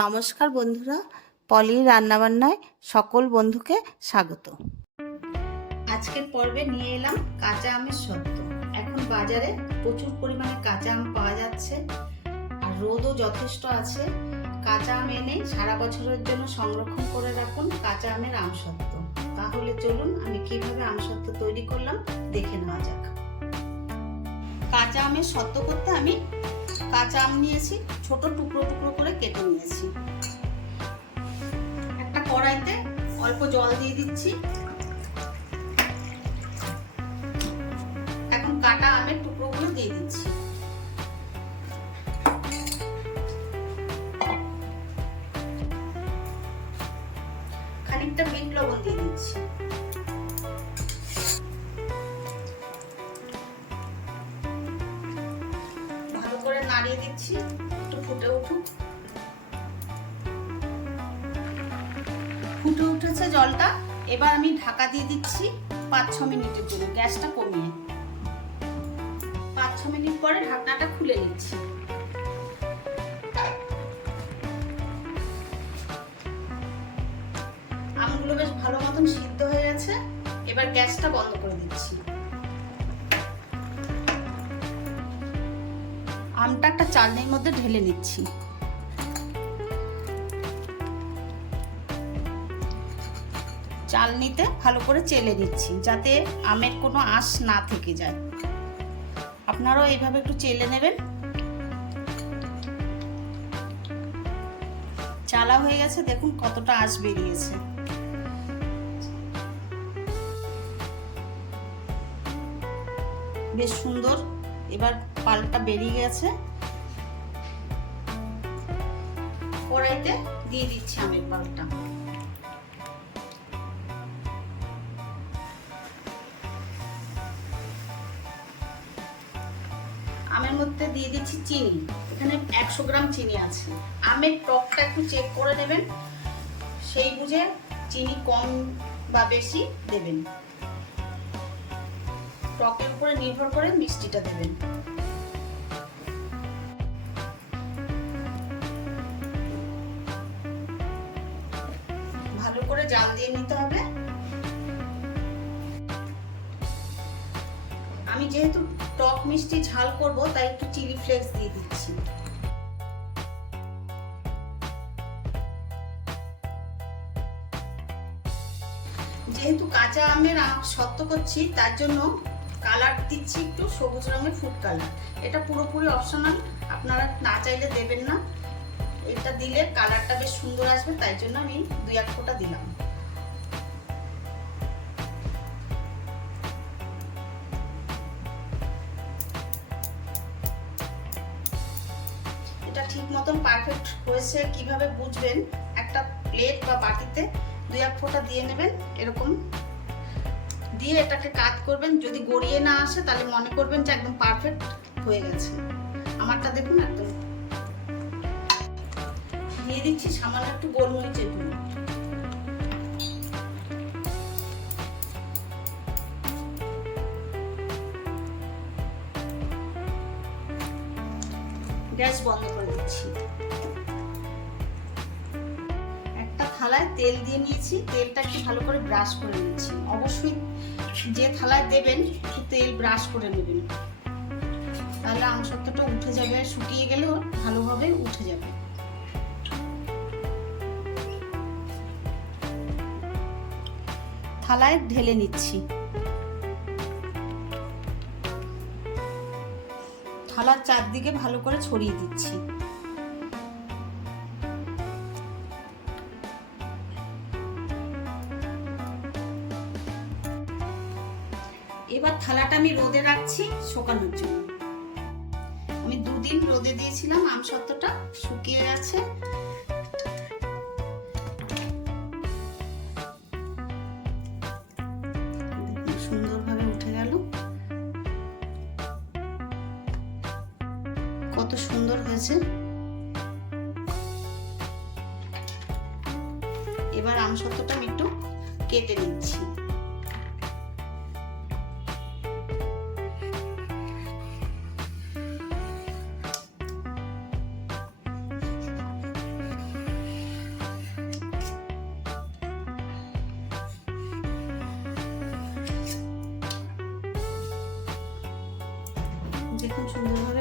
নমস্কার বন্ধুরা, পলির রান্নাবান্নায় সকল বন্ধুকে স্বাগত। আজকের পর্বে নিয়ে এলাম কাঁচা আমের সত্ত্ব। এখন বাজারে প্রচুর পরিমাণে কাঁচা আম পাওয়া যাচ্ছে আর রোদও যথেষ্ট আছে। কাঁচা আম এনে সারা বছরের জন্য সংরক্ষণ করে রাখুন কাঁচা আমের আমসত্ত্ব। তাহলে চলুন আমি কিভাবে আমসত্ত্ব তৈরি করলাম দেখে নেওয়া যাক। কাঁচা আমের সত্ত্ব করতে আমি কাঁচা আম নিয়েছি, ছোট টুকরো টুকরো করে কেটে নিয়েছি। একটা কড়াইতে অল্প জল দিয়ে দিচ্ছি। এখন কাটা আমের টুকরোগুলো দিয়ে দিচ্ছি। খানিকটা বিট লবণ দিয়ে দিচ্ছি। ভালো করে নাড়িয়ে দিচ্ছি, একটু ফুটে উঠুক। ফুটে উঠেছে জলটা, এবার আমি ঢাকা দিয়ে দিচ্ছি 5-6 মিনিটের জন্য, গ্যাসটা কমিয়ে। 5-6 মিনিট পরে ঢাকনাটা খুলে নিচ্ছি। আমগুলো বেশ ভালো মতন সিদ্ধ হয়ে গেছে, এবার গ্যাসটা বন্ধ করে দিচ্ছি। আমটা একটা চালনির মধ্যে ঢেলে নিচ্ছি। চালনিতে ভালো করে চেলে দিচ্ছি যাতে আমের কোনো আঁশ না থেকে যায়। আপনারাও এইভাবে একটু চেলে নেবেন। চালা হয়ে গেছে, দেখুন কতটা আঁশ বেরিয়েছে। বেশ সুন্দর, এবার পালটা বেরিয়ে গেছে। কড়াইতে দিয়ে দিচ্ছি আমের পালটা। আমের মধ্যে দিয়ে দিচ্ছি চিনি। এখানে 100 গ্রাম চিনি আছে। আমের টকটা একটু চেক করে নেবেন, সেই বুঝে চিনি কম বা বেশি দেবেন। টকের উপরে নির্ভর করে মিষ্টিটা দেবেন। ভালো করে জাল দিয়ে নিতে হবে। আমি যেহেতু টক মিষ্টি ঝাল করব, তাই একটু চিলি ফ্লেক্স দিয়ে দিচ্ছি। যেহেতু কাঁচা আমের সত্ত্ব করছি, তার জন্য কালার দিচ্ছি একটু সবুজ রঙের ফুড কালার। এটা পুরোপুরি অপশনাল, আপনারা না চাইলে দেবেন না। এটা দিলে কালারটা বেশ সুন্দর আসবে, তাই জন্য আমি 2-1 ফোঁটা দিলাম। এটা ঠিক মতন পারফেক্ট হয়েছে কিভাবে বুঝবেন? একটা প্লেট বা বাটিতে 2-1 ফোঁটা দিয়ে নেবেন, এরকম দিয়ে এটাকে কাট করবেন। যদি গড়িয়ে না আসে তাহলে মনে করবেন যে একদম পারফেক্ট হয়ে গেছে। আমারটা দেখুন একদম। দিয়ে দিচ্ছি সামান্য একটু গোলমরিচের গুঁড়ো। গ্যাস বন্ধ করে দিচ্ছি। একটা থালায় তেল দিয়ে নিয়েছি, তেলটা একটু ভালো করে ব্রাশ করে নিচ্ছি। অবশ্যই যে থালায় দেবেন একটু তেল ব্রাশ করে নেবেন, তাহলে আমসত্ত্বটা উঠে যাবে, শুকিয়ে গেলেও ভালোভাবে উঠে যাবে। থালায় ঢেলে নিচ্ছি। থালার চারদিকে ভালো করে ছড়িয়ে দিচ্ছি। এবার থালাটা আমি রোদে রাখছি শুকানোর জন্য। আমি 2 দিন রোদে দিয়েছিলাম, আমসত্ত্বটা শুকিয়ে গেছে। সুন্দরভাবে উঠে গেল, কত সুন্দর হয়েছে। এবার আমসত্ত্বটা আমি একটু কেটে নিচ্ছি। দেখুন সুন্দরভাবে